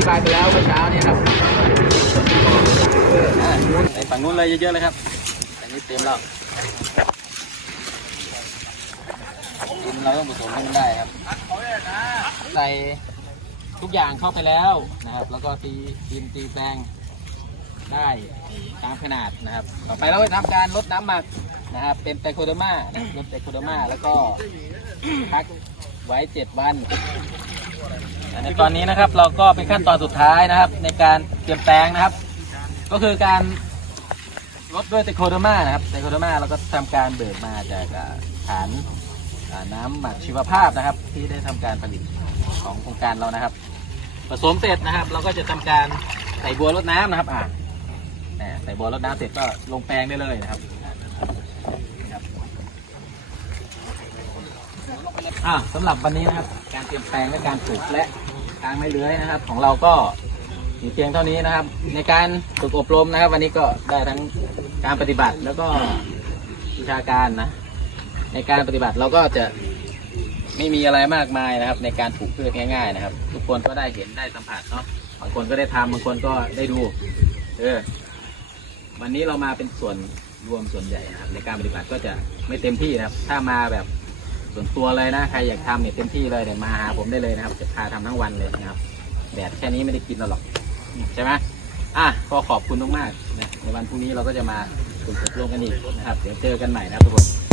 ธิบายไปแล้วเมื่อเช้านี้ครับในฝั่งนู้นเลยเยอะๆเลยครับอันนี้เต็มแล้วดินเราต้องผสมให้มันได้ครับ ใส่ทุกอย่างเข้าไปแล้วนะครับ แล้วก็ตีตีนตีแปลงได้ตามขนาดนะครับ ต่อไปเราไปทำการลดน้ำหมักนะครับ เป็นไตโคเดอร์มาลดไตโคเดอร์มาแล้วก็พักไว้เจ็ดวัน ในตอนนี้นะครับเราก็เป็นขั้นตอนสุดท้ายนะครับ ในการเตรียมแปลงนะครับ ก็คือการลดด้วยไตโคเดมานะครับไตโคเดมาเราก็ทำการเบิกมาจากฐานน้ำหมักชีวภาพนะครับ ที่ได้ทำการผลิตของโครงการเรานะครับ ผสมเสร็จนะครับ เราก็จะทำการใส่บัวรดน้ำนะครับอ่าใส่บัวรดน้ำเสร็จก็ลงแปลงได้เลยนะครับครับอ่าสำหรับวันนี้นะครับ การเตรียมแปลงและการปลูกและ การไม่เลื้อยนะครับ ของเราก็มีเพียงเท่านี้นะครับ ในการฝึกอบรมนะครับ วันนี้ก็ได้ทั้งการปฏิบัติแล้วก็วิชาการนะ ในการปฏิบัติเราก็จะไม่มีอะไรมากมายนะครับ ในการปลูกพืชง่ายๆนะครับ ทุกคนก็ได้เห็นได้สัมผัสเนาะบางคนก็ได้ทำบางคนก็ได้ดู เออ วันนี้เรามาเป็นส่วนรวมส่วนใหญ่นะครับ ในการปฏิบัติก็จะไม่เต็มที่นะครับ ถ้ามาแบบ ส่วนตัวเลยนะใครอยากทำเนี่ยเต็มที่เลยเดี๋ยวมาหาผมได้เลยนะครับ จะพาทำทั้งวันเลยนะครับแดดแค่นี้ไม่ได้กินเราหรอกใช่ไหมอะก็ขอบคุณมากๆนะในวันพรุ่งนี้เราก็จะมาฝึกอบรมกันอีกนะครับ เดี๋ยวเจอกันใหม่นะทุกคน